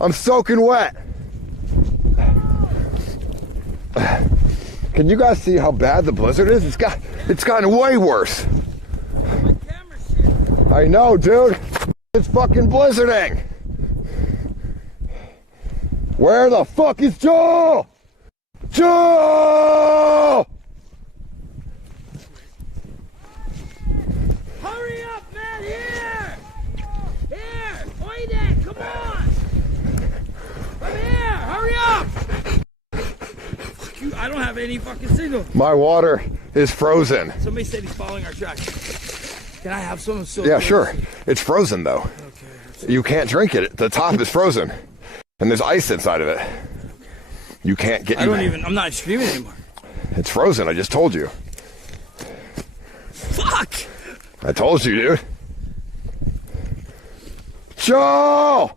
I'm soaking wet. Can you guys see how bad the blizzard is? It's gotten way worse. I know, dude. It's fucking blizzarding. Where the fuck is Joel? Joel! Hurry up, man! Here! Here! Oide! Come on! Come here! Hurry up! Fuck you, I don't have any fucking signal. My water is frozen. Somebody said he's following our track. Can I have some? Yeah, sure. It's frozen though. Okay. You can't drink it. The top is frozen. And there's ice inside of it. You can't get... I'm not streaming anymore. It's frozen, I just told you. Fuck! I told you, dude. Joel!